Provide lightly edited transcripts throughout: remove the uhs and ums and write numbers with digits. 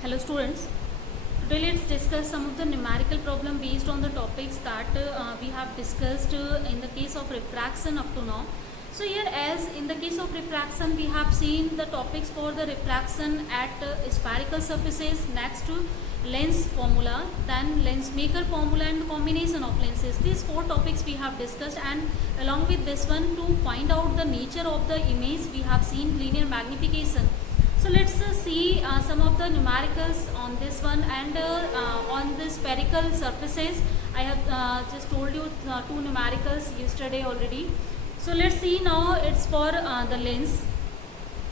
Hello students, today let's discuss some of the numerical problem based on the topics that we have discussed in the case of refraction up to now. So here, as in the case of refraction, we have seen the topics for the refraction at spherical surfaces, next to lens formula, then lens maker formula and combination of lenses. These four topics we have discussed, and along with this one, to find out the nature of the image, we have seen linear magnification. So let's see some of the numericals on this one, and on the spherical surfaces I have just told you two numericals yesterday already. So let's see now, it's for the lens.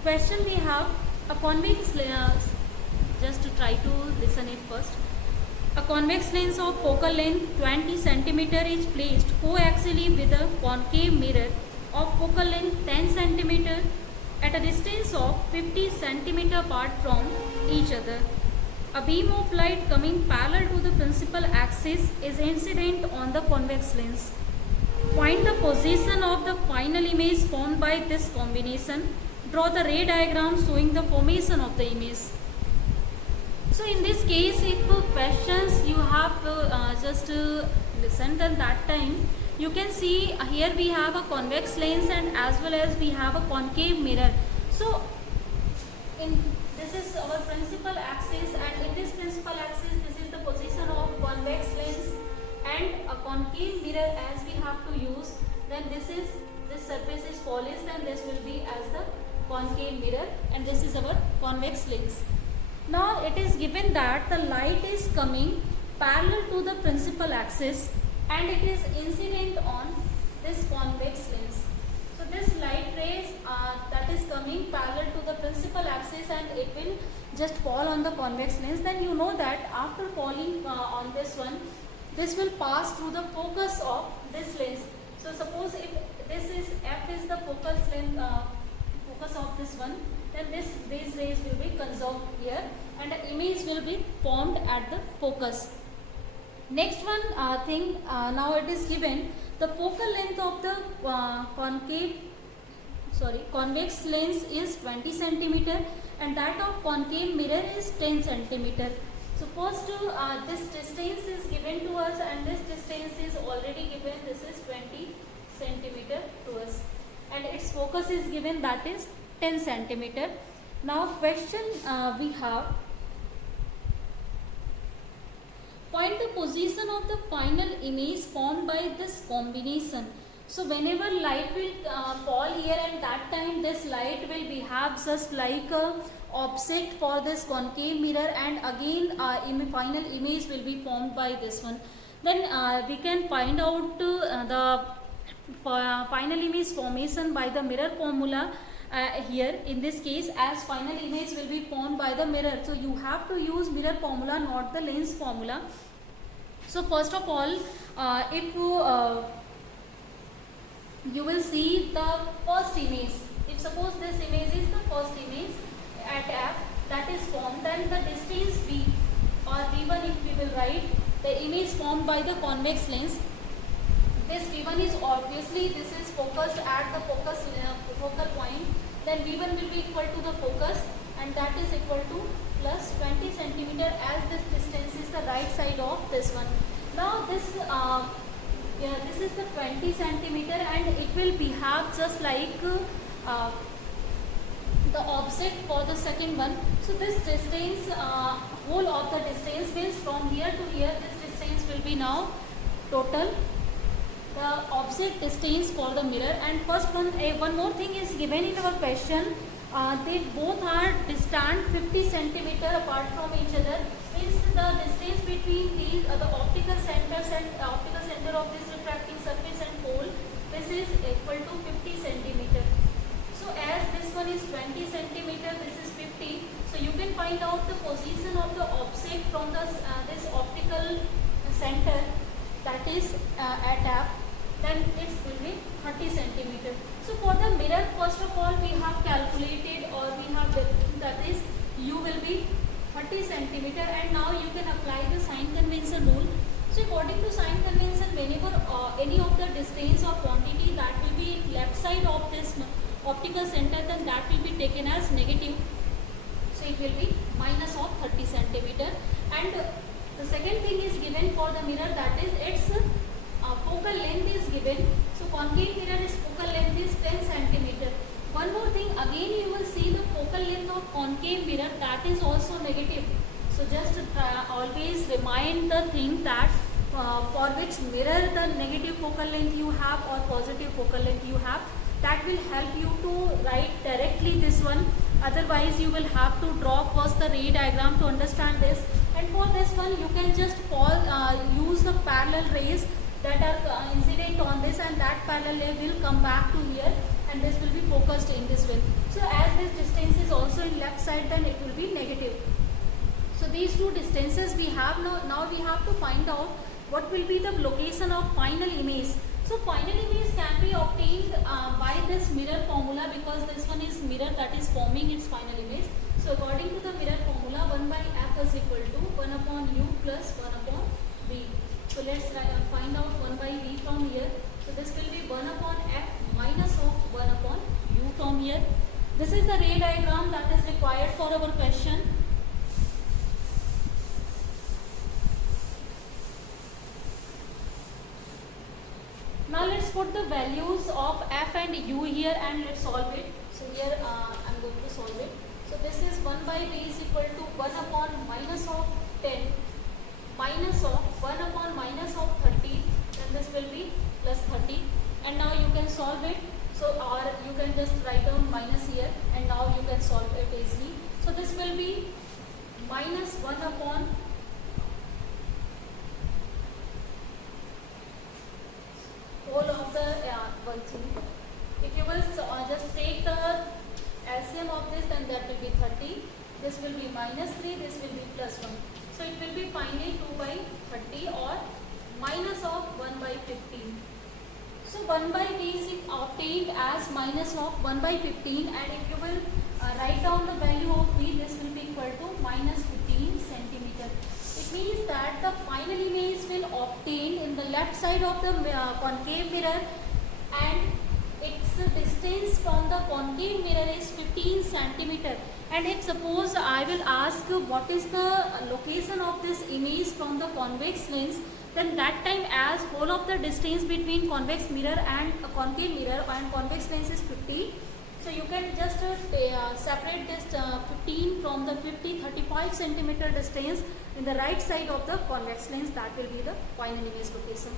Question we have: a convex lens, just to try to listen it first. A convex lens of focal length 20 cm is placed coaxially with a concave mirror of focal length 10 cm at a distance of 50 cm apart from each other. A beam of light coming parallel to the principal axis is incident on the convex lens. Find the position of the final image formed by this combination. Draw the ray diagram showing the formation of the image. So in this case, if questions you have just listened at that time, you can see here we have a convex lens and as well as we have a concave mirror. So this is our principal axis, and in this principal axis this is the position of convex lens and a concave mirror as we have to use. Then this surface is polished, and this will be as the concave mirror, and this is our convex lens. Now it is given that the light is coming parallel to the principal axis and it is incident on this convex lens. So this light rays that is coming parallel to the principal axis and it will just fall on the convex lens. Then you know that after falling on this one, this will pass through the focus of this lens. So suppose if this is F is the focus length, focus of this one, then these rays will be conserved here and the image will be formed at the focus. Next one thing, now it is given the focal length of the convex lens is 20 cm and that of concave mirror is 10 cm. So first this distance is given to us and this distance is already given, this is 20 cm to us, and its focus is given, that is 10 cm. Now question we have: find the position of the final image formed by this combination. So whenever light will fall here, and that time this light will behave just like a object for this concave mirror, and again final image will be formed by this one. Then we can find out the final image formation by the mirror formula. Here in this case, as final image will be formed by the mirror, so you have to use mirror formula, not the lens formula. So first of all, if you will see the first image, if suppose this image is the first image at F that is formed, then the distance V or V1, if we will write the image formed by the convex lens, this V1 is obviously, this is focused at the focal point, then V1 will be equal to the focus, and that is equal to plus 20 cm, as this distance is the right side of this one. Now this this is the 20 cm and it will behave just like the object for the second one. So this distance, whole of the distance means from here to here, this distance will be now total the object distance for the mirror. And first one more thing is given in our question, they both are distant 50 cm apart from each other, means the distance between these the optical centers and optical center of this refracting surface and pole, this is equal to 50 cm. So as this one is 20 cm, this is 50, so you can find out the position of the object from this optical center, that is at F, then it will be 30 cm. So for the mirror, first of all we have calculated, or we have that is U will be 30 cm, and now you can apply the sign convention rule. So according to sign convention, whenever any of the distance or quantity that will be left side of this optical center, then that will be taken as negative. So it will be minus of 30 cm. mirror, that is its focal length is given. So concave mirror, its focal length is 10 centimeter. One more thing, again you will see the focal length of concave mirror, that is also negative. So just always remind the thing that for which mirror the negative focal length you have or positive focal length you have, that will help you to write directly this one. Otherwise you will have to draw first the ray diagram to understand this, and for this one you can just use the parallel rays that are incident on this, and that parallel ray will come back to here and this will be focused in this way. So as this distance is also in left side, then it will be negative. So these two distances we have now we have to find out what will be the location of final image. So final image can be obtained by this mirror formula, because this one is mirror that is forming its final image. So according to the mirror formula, 1 by f is equal to 1 upon u plus 1 upon v. So let's find out 1 by v from here. So this will be 1 upon f minus of 1 upon u from here. This is the ray diagram that is required for our question. Now let's put the values of f and u here and let's solve it. So here I am going to solve it. So this is 1 by v is equal to 1 upon minus of 10 minus of 1 upon minus of 30, and this will be plus 30. And now you can solve it. So or you can just write down minus here, and now you can solve it easily. So this will be minus 1 upon whole of the one thing. If you will just take the LCM of this, then that will be 30. This will be minus 3. This will be plus 1. So it will be finally 2 by 30 or minus of 1 by 15. So 1 by v is obtained as minus of 1 by 15, and if you will write down the value of v, this will be equal to minus 15 centimeter. It means that the final image will obtain in the left side of the concave mirror, and its distance from the concave mirror is 15 centimeter. And if suppose I will ask what is the location of this image from the convex lens, then that time, as whole of the distance between convex mirror and concave mirror and convex lens is 50, so you can just separate this 15 from the 35 centimeter distance in the right side of the convex lens. That will be the final image location.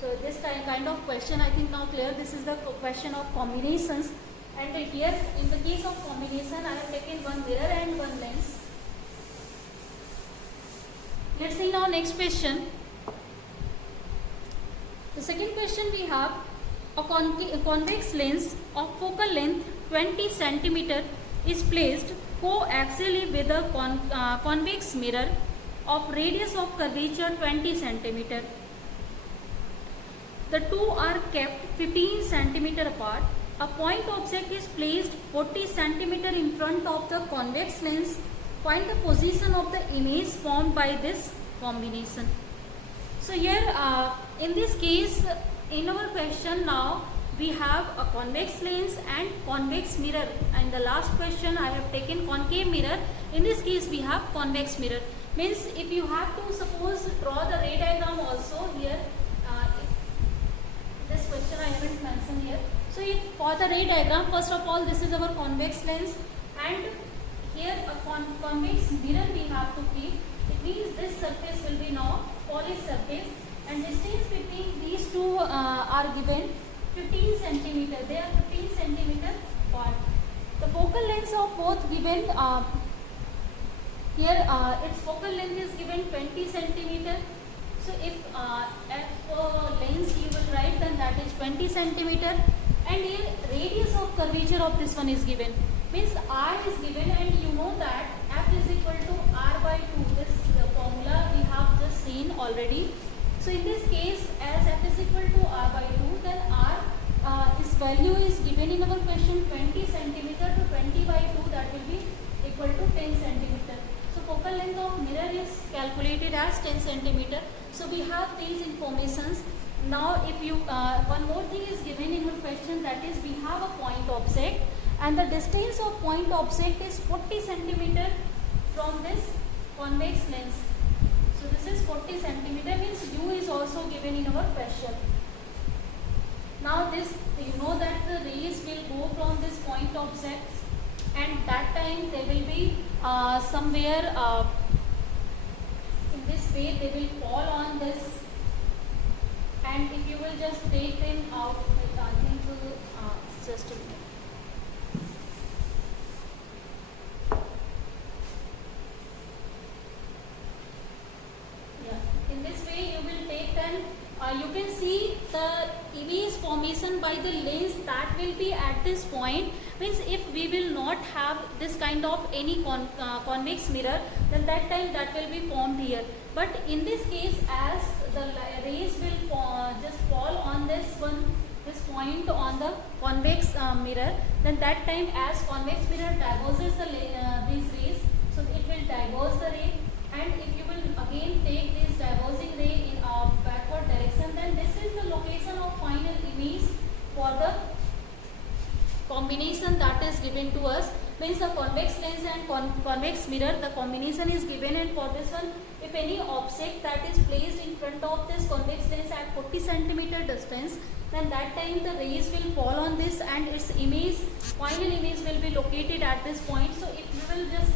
So this kind of question, I think now clear. This is the question of combinations, and here in the case of combination I have taken one mirror and one lens. Let's see now next question. The second question we have a convex lens of focal length 20 centimeter is placed coaxially with a convex mirror of radius of curvature 20 centimeter. The two are kept 15 centimeter apart. A point object is placed 40 centimeter in front of the convex lens. Find the position of the image formed by this combination. So here in this case, in our question now, we have a convex lens and convex mirror. And the last question I have taken concave mirror. In this case we have convex mirror. Means if you have to suppose draw the ray diagram also here, this question I haven't mentioned here. So if for the ray diagram, first of all this is our convex lens, and here a convex mirror we have to keep. It means this surface will be now polished surface, and distance between these two are given 15 centimeter. They are 15 centimeter apart. The focal lengths of both given here its focal length is given 20 centimeter. So if lens you will write, then that is 20 centimeter, and here radius of curvature of this one is given. Means r is given, and you know that f is equal to r by 2. This formula we have just seen already. So in this case, as f is equal to r by 2, then r its value is given in our question 20 centimeter to 20 by 2, that will be equal to 10 centimeter. So focal length of mirror is calculated as 10 centimeter. So we have these informations. Now if you one more thing is given in your question, that is we have a point object, and the distance of point object is 40 centimeter from this convex lens. So this this is 40 centimeter, means u is also given in our question. Now this, you know that the rays will go from this point of Z, and that time they will be somewhere in this way, they will fall on this, and if you will just take them out, I think just a minute. In this way you will take then, you can see the image formation by the lens that will be at this point. Means if we will not have this kind of any convex mirror, then that time that will be formed here. But in this case, as the rays will just fall on this one, this point on the convex mirror, then that time as convex mirror diverges these rays, so it will diverge the ray. And if you will again take this diverging ray in a backward direction, then this is the location of final image for the combination that is given to us. Means the convex lens and convex mirror, the combination is given, and for this one, if any object that is placed in front of this convex lens at 40 centimeter distance, then that time the rays will fall on this and its image, final image will be located at this point. So if you will just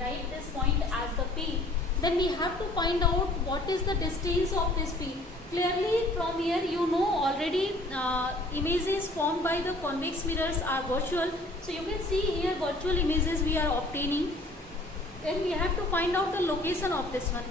write this point as the P, then we have to find out what is the distance of this P. Clearly from here you know already images formed by the convex mirrors are virtual. So you can see here virtual images we are obtaining. Then we have to find out the location of this one.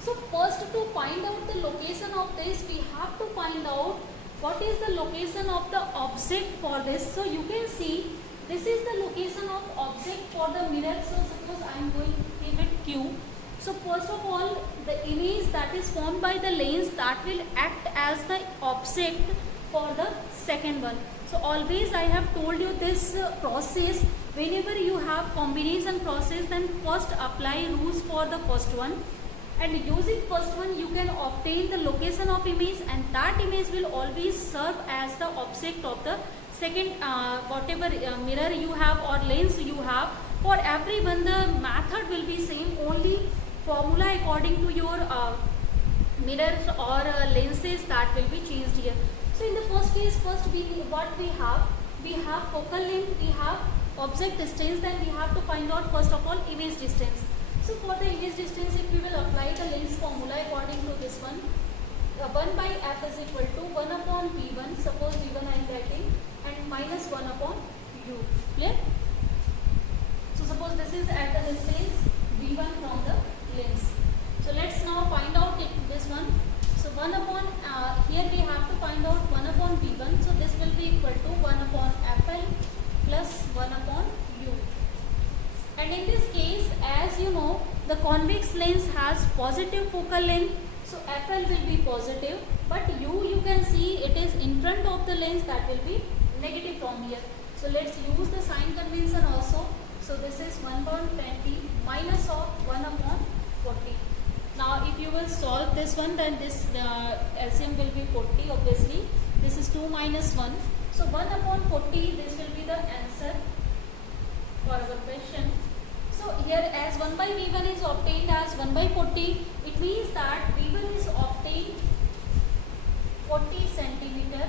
So first, to find out the location of this, we have to find out what is the location of the object for this. So you can see this is the location of object for the mirror. So suppose I am going to give it Q. So first of all, the image that is formed by the lens, that will act as the object for the second one. So always I have told you this process, whenever you have combination process, then first apply rules for the first one, and using first one you can obtain the location of image, and that image will always serve as the object of the second whatever mirror you have or lens you have. For everyone the method will be same, only formula according to your mirrors or lenses that will be changed here. So in the first case, first we have focal length, we have object distance, then we have to find out first of all image distance. So for the image distance, if we will apply the lens formula according to this one, 1 by f is equal to 1 upon v1, suppose v1 I am writing, and minus 1 upon u. Clear? So suppose this is at the distance v1 from the lens. So let's now find out this one. So 1 upon, here we have to find out 1 upon v1. So this will be equal to 1 upon fl plus 1 upon u. And in this case, as you know, the convex lens has positive focal length. So fl will be positive, but you can see it is in front of the lens, that will be negative from here. So let's use the sign convention also. So this is 1 upon 20 minus of 1 upon 40. Now if you will solve this one, then this LCM will be 40 obviously. This is 2 minus 1. So 1 upon 40, this will be the answer for our question. So here as 1 by v1 is obtained as 1 by 40, it means that v1 is obtained 40 centimeter.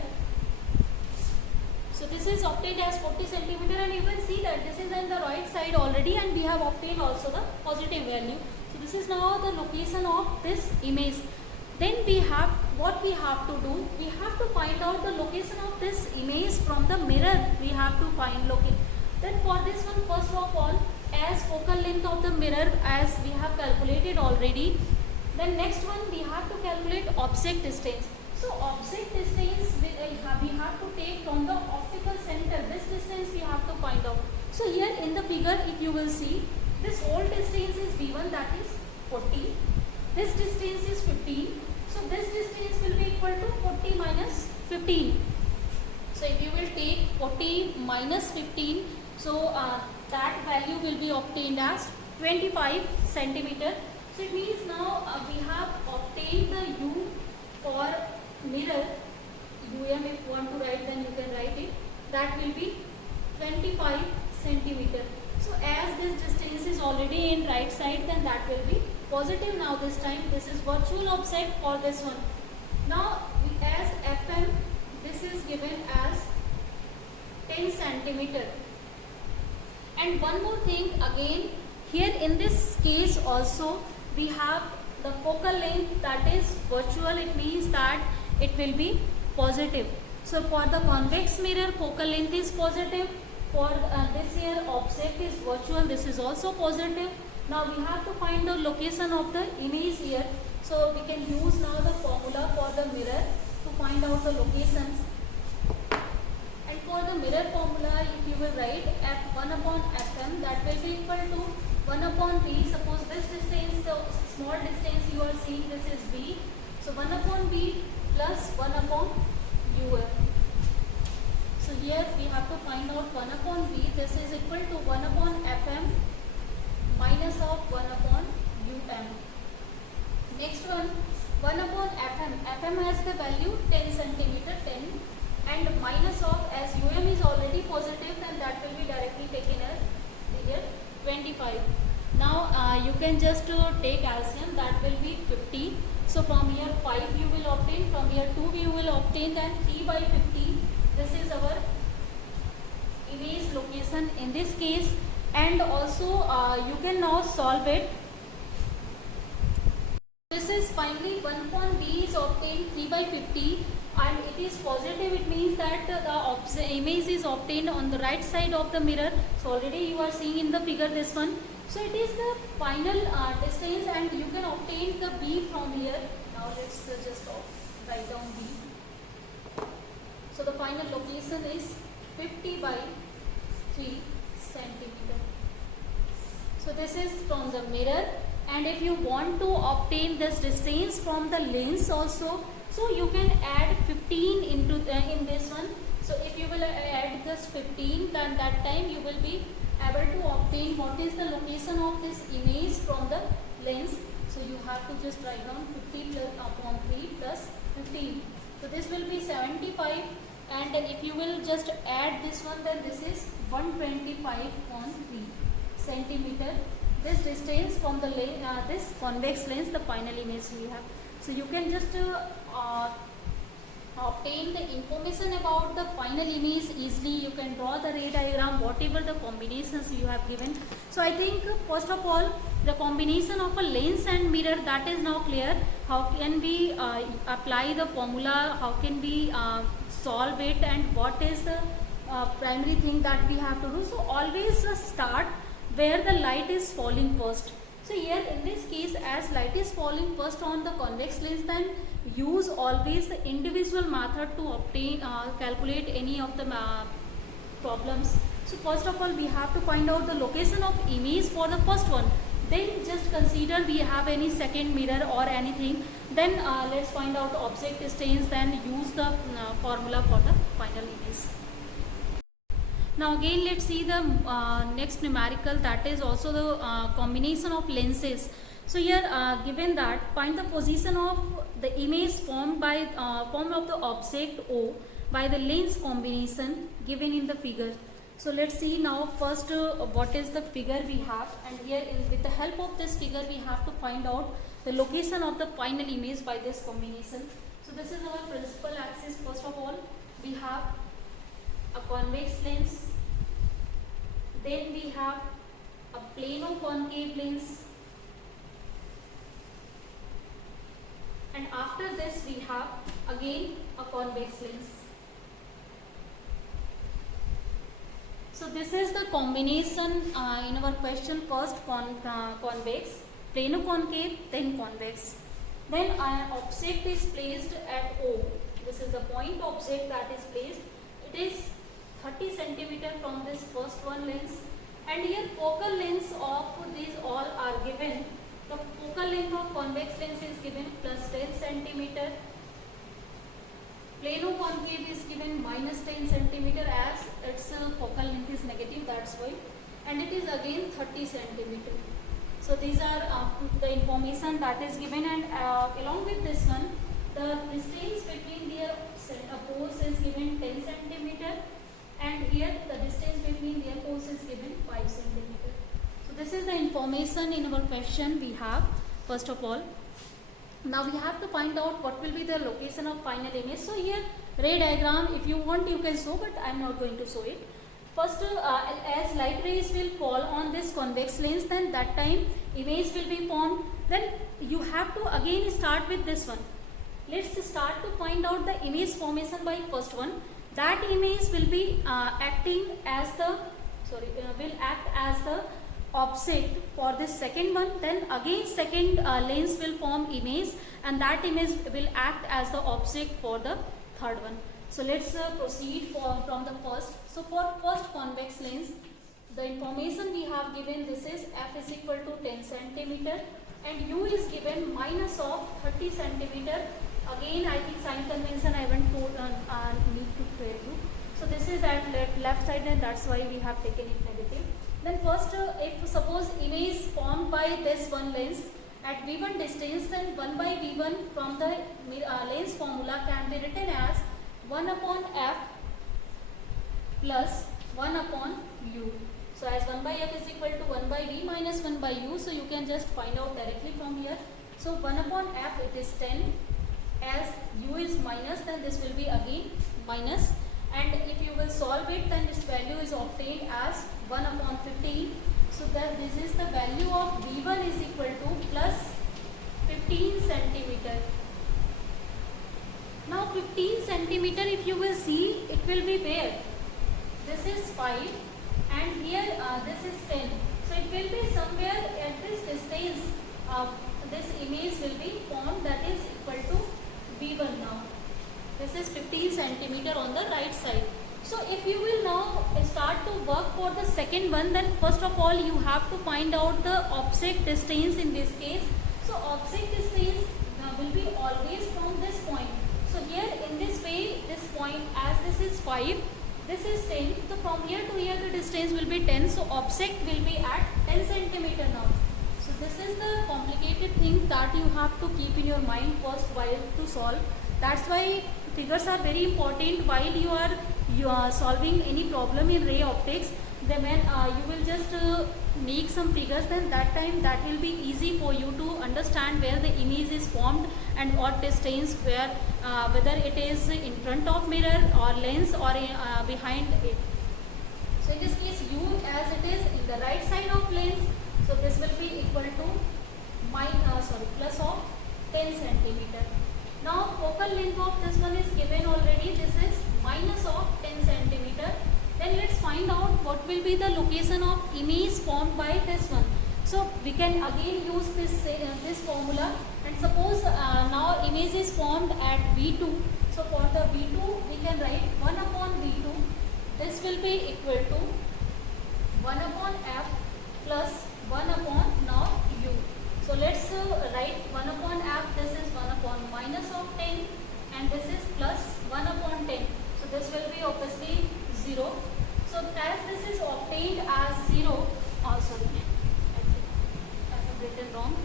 So this is obtained as 40 centimeter, and you can see that this is on the right side already, and we have obtained also the positive value. So this is now the location of this image. Then we have, what we have to do, we have to find out the location of this image from the mirror. We have to find location. Then for this one, first of all, as focal length of the mirror as we have calculated already, then next one we have to calculate object distance. So object distance we have to take from the optical center. This distance we have to find out. So here in the figure, if you will see, this whole distance is v1, that is 40. This distance is 15. So this distance will be equal to 40 minus 15. So if you will take 40 minus 15, so that value will be obtained as 25 centimeter. So it means now we have obtained the u for mirror, um if you want to write, then you can write it, that will be 25 centimeter. So as this distance is already in right side, then that will be positive. Now this time this is virtual object for this one. Now as FM, this is given as 10 centimeter. And one more thing again, here in this case also we have the focal length that is virtual. It means that it will be positive. So for the convex mirror, focal length is positive. For this here object is virtual, this is also positive. Now we have to find the location of the image here. So we can use now the formula for the mirror to find out the locations. And for the mirror formula, if you will write F1 upon Fm, that will be equal to 1 upon B. Suppose this distance, the small distance you are seeing, this is B. So 1 upon B plus 1 upon UF. So here we have to find out 1 upon B. This is equal to 1 upon Fm minus of 1 upon UM. Next one, 1 upon Fm. Fm has the value 10 centimeter, 10, and minus of, as UM is already positive, then that will be directly taken as here 25. Now you can just take LCM, that will be 50. So from here 5 you will obtain, from here 2 you will obtain, then 3 by 50. This is our image location in this case. And also you can now solve it. This is finally 1 upon B is obtained 3 by 50, and it is positive. It means that the image is obtained on the right side of the mirror. So already you are seeing in the figure this one. So it is the final distance, and you can obtain the B from here. Now let's just write down B. So the final location is 50 by 3 centimeter. So this is from the mirror, and if you want to obtain this distance from the lens also, so you can add 15 into in this one. So if you will add this 15, then that time you will be able to obtain what is the location of this image from the lens. So you have to just write down 50 plus upon 3 plus 15. So this will be 75, and then if you will just add this one, then this is 125 on 3 centimeter. This distance from the this convex lens, the final image we have. So you can just obtain the information about the final image easily. You can draw the ray diagram, whatever the combinations you have given. So I think first of all, the combination of a lens and mirror, that is now clear. How can we apply the formula, how can we solve it, and what is the primary thing that we have to do. So always start where the light is falling first. So here in this case, as light is falling first on the convex lens, then use always the individual method to obtain calculate any of the problems. So first of all, we have to find out the location of image for the first one. Then just consider we have any second mirror or anything. Then let's find out the object distance, then use the formula for the final image. Now again let's see the next numerical, that is also the combination of lenses. So here given that, find the position of the image formed by form of the object O by the lens combination given in the figure. So let's see now first what is the figure we have, and here with the help of this figure we have to find out the location of the final image by this combination. So this is our principal axis. First of all, we have a convex lens, then we have a plano-concave lens, and after this we have again a convex lens. So this is the combination in our question. First convex, plano-concave, then convex. Then an object is placed at O. This is the point object that is placed. It is 30 centimeter from this first one lens, and here focal lengths of these all are given. The focal length of convex lens is given plus 10 centimeter. Plano-concave is given minus 10 centimeter, as its focal length is negative, that's why, and it is again 30 centimeter. So these are the information that is given, and along with this one, the distance between their poles is given 10 centimeter, and here the distance between their posts is given 5 centimeter. So this is the information in our question we have. First of all, now we have to find out what will be the location of final image. So here ray diagram, if you want you can show, but I am not going to show it. First, as light rays will fall on this convex lens, then that time image will be formed. Then you have to again start with this one. Let's start to find out the image formation by first one. That image will be acting as the will act as the offset for this second one. Then again second lens will form image, and that image will act as the offset for the third one. So let's proceed from the first. So for first convex lens, the information we have given, this is f is equal to 10 centimeter and u is given minus of 30 centimeter. Again I think sign convention I won't need to tell you. So this is at left side, and that's why we have taken it negative. Then first if suppose image formed by this one lens at v1 distance, then 1 by v1 from the lens formula can be written as 1 upon f plus 1 upon u. So as 1 by f is equal to 1 by v minus 1 by u, so you can just find out directly from here. So 1 upon f it is 10, as u is minus, then this will be again minus, and if you will solve it, then this value is obtained as 1 upon 15. So that this is the value of v1 is equal to plus 15 centimeter. Now 15 centimeter, if you will see, it will be where? This is 5 and here this is 10. So it will be somewhere at this distance, this image will be formed, that is equal to v1 now. This is 15 centimeter on the right side. So if you will now start to work for the second one, then first of all you have to find out the offset distance in this case. So offset distance will be always from this point. So here in this way, this point, as this is 5, this is 10. So from here to here the distance will be 10. So offset will be at 10 centimeter now. So this is the complicated thing that you have to keep in your mind first while to solve. That's why figures are very important while you are solving any problem in ray optics. Then when you will just make some figures, then that time that will be easy for you to understand where the image is formed and what distance, where whether it is in front of mirror or lens or behind it. So in this case u, as it is in the right side of lens, so this will be equal to plus of 10 centimeter. Now focal length of this one is given already, this is minus of 10 centimeter. Then let's find out what will be the location of image formed by this one. So we can again use this formula, and suppose now image is formed at v2. So for the v2 we can write 1 upon v2. This will be equal to 1 upon f plus 1 upon now u. So let's write 1 upon f, this is 1 upon minus of 10 and this is plus 1 upon 10. So this will be obviously 0. So as this is obtained as 0, I have written wrong.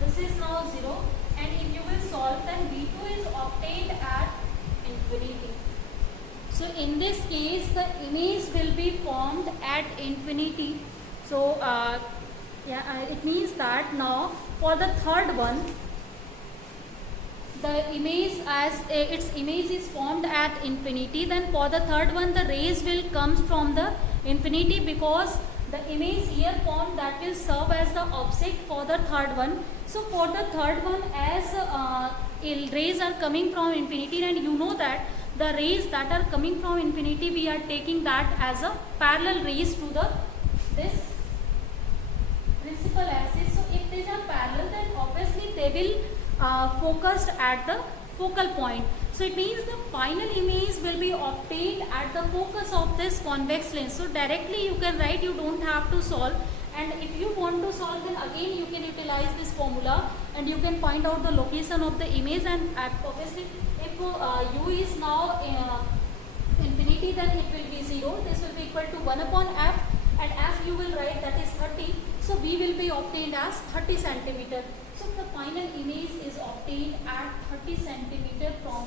This is now 0, and if you will solve, then v2 is obtained at infinity. So in this case the image will be formed at infinity. So it means that now for the third one, the image, as its image is formed at infinity, then for the third one the rays will come from the infinity, because the image here formed, that will serve as the offset for the third one. So for the third one, as rays are coming from infinity, and you know that the rays that are coming from infinity, we are taking that as a parallel rays to this principal axis. So if these are parallel, then obviously they will focused at the focal point. So it means the final image will be obtained at the focus of this convex lens. So directly you can write, you don't have to solve. And if you want to solve, then again you can utilize this formula and you can find out the location of the image. And obviously if u is now infinity, then it will be 0. This will be equal to 1 upon f, and f you will write, that is 30. So v will be obtained as 30 centimeter. So the final image is obtained at 30 centimeter from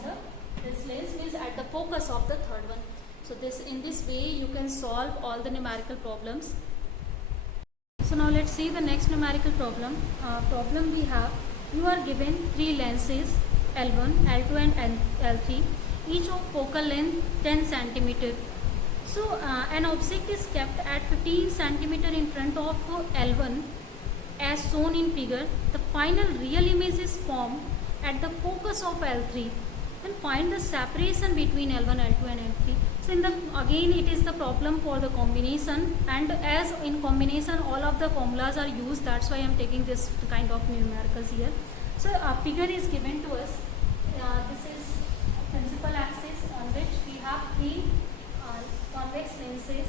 this lens, means at the focus of the third one. So in this way you can solve all the numerical problems. So now let's see the next numerical problem. Problem we have, you are given three lenses L1, L2 and L3, each of focal length 10 centimeter. So an object is kept at 15 centimeter in front of L1 as shown in figure. The final real image is formed at the focus of L3. And find the separation between L1, L2 and L3. So again it is the problem for the combination, and as in combination all of the formulas are used, that's why I am taking this kind of numericals here. So a figure is given to us. This is principal axis on which we have three convex lenses.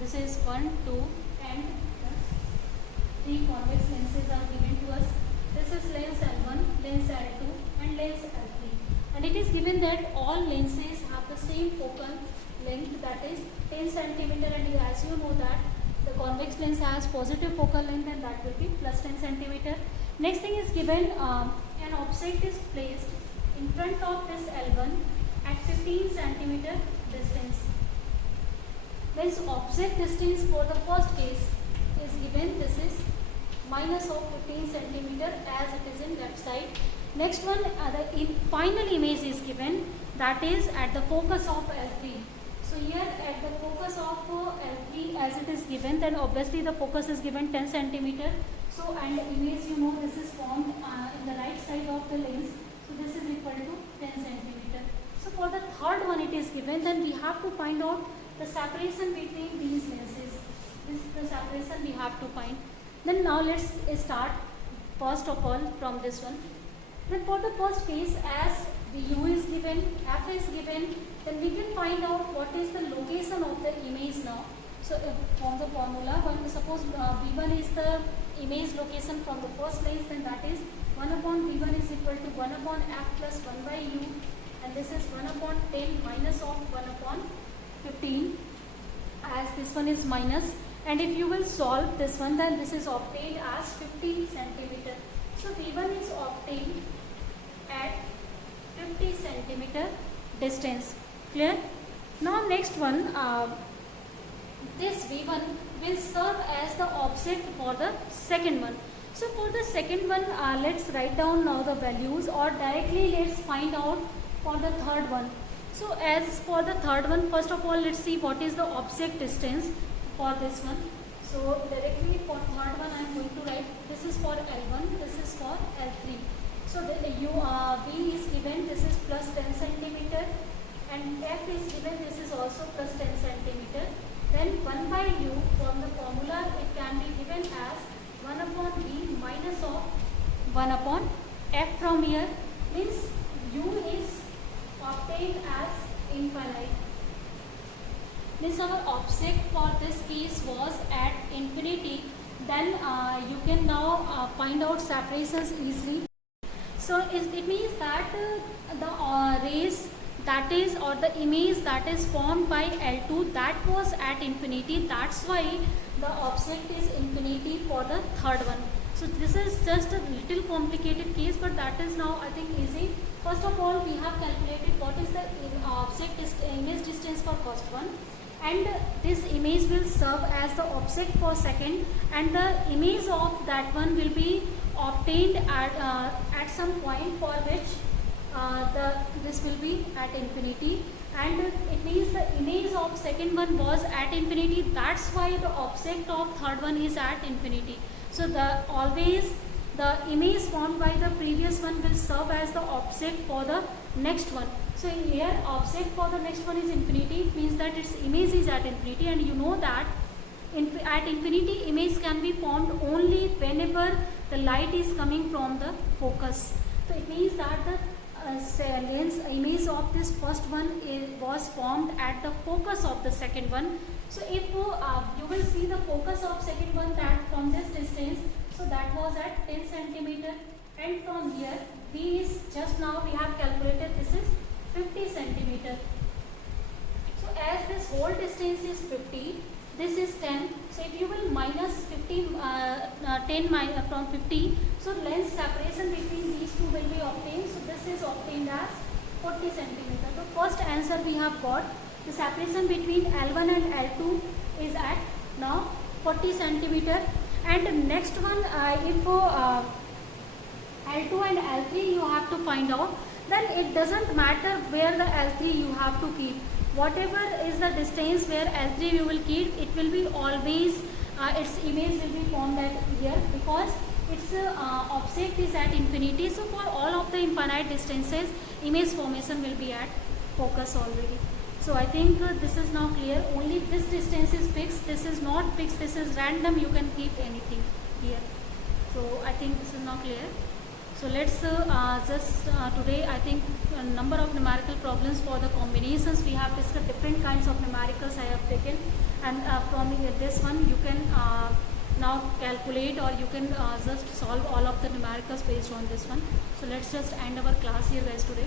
This is 1, 2 and 3 convex lenses are given to us. This is lens L1, lens L2 and lens L3, and it is given that all lenses have the same focal length, that is 10 centimeter, and as you know that the convex lens has positive focal length and that will be plus 10 centimeter. Next thing is given, an object is placed in front of this L1 at 15 centimeter distance. This object distance for the first case is given, this is minus of 15 centimeter as it is in left side. Next one, the final image is given, that is at the focus of L3. So here at the focus of L3 as it is given, then obviously the focus is given 10 centimeter. So and the image, you know, this is formed in the right side of the lens. So this is equal to 10 centimeter. So for the third one it is given, then we have to find out the separation between these lenses. This is the separation we have to find. Then now let's start first of all from this one. Then for the first case, as the U is given, F is given, then we can find out what is the location of the image now. So from the formula, suppose V1 is the image location from the first lens, then that is 1 upon V1 is equal to 1 upon F plus 1 by U, and this is 1 upon 10 minus of 1 upon 15, as this one is minus. And if you will solve this one, then this is obtained as 50 centimeter. So V1 is obtained at 50 centimeter distance. Clear? Now next one, this V1 will serve as the offset for the second one. So for the second one, let's write down now the values, or directly let's find out for the third one. So as for the third one, first of all let's see what is the object distance for this one. So directly for third one I am going to write, this is for L1, this is for L3. So the V is given, this is plus 10 centimeter, and F is given, this is also plus 10 centimeter. Then 1 by U, from the formula it can be given as 1 upon V minus of 1 upon F from here, means U is obtained as infinite. Means our object for this case was at infinity, then you can now find out separations easily. So it means that the rays that is, or the image that is formed by L2, that was at infinity, that's why the object is infinity for the third one. So this is just a little complicated case, but that is now I think easy. First of all we have calculated what is the object image distance for first one, and this image will serve as the offset for second, and the image of that one will be obtained at some point for which this will be at infinity, and it means the image of second one was at infinity, that's why the object of third one is at infinity. So always the image formed by the previous one will serve as the offset for the next one. So here offset for the next one is infinity, means that its image is at infinity, and you know that at infinity image can be formed only whenever the light is coming from the focus. So it means that the lens image of this first one was formed at the focus of the second one. So if you will see the focus of second one, that from this distance, so that was at 10 centimeter, and from here V is just now we have calculated, this is 50 centimeter. So as this whole distance is 50, this is 10, so if you will minus 10 from 50, so lens separation between these two will be obtained. So this is obtained as 40 centimeter. The first answer we have got, the separation between L1 and L2 is at now 40 centimeter. And next one, if L2 and L3 you have to find out, then it doesn't matter where the L3 you have to keep. Whatever is the distance where L3 you will keep, it will be always, its image will be formed at here, because its object is at infinity. So for all of the infinite distances, image formation will be at focus already. So I think this is now clear. Only this distance is fixed, this is not fixed, this is random, you can keep anything here. So I think this is now clear. So let's today I think a number of numerical problems for the combinations. We have discussed different kinds of numericals I have taken, and from this one you can now calculate, or you can just solve all of the numericals based on this one. So let's just end our class here guys today.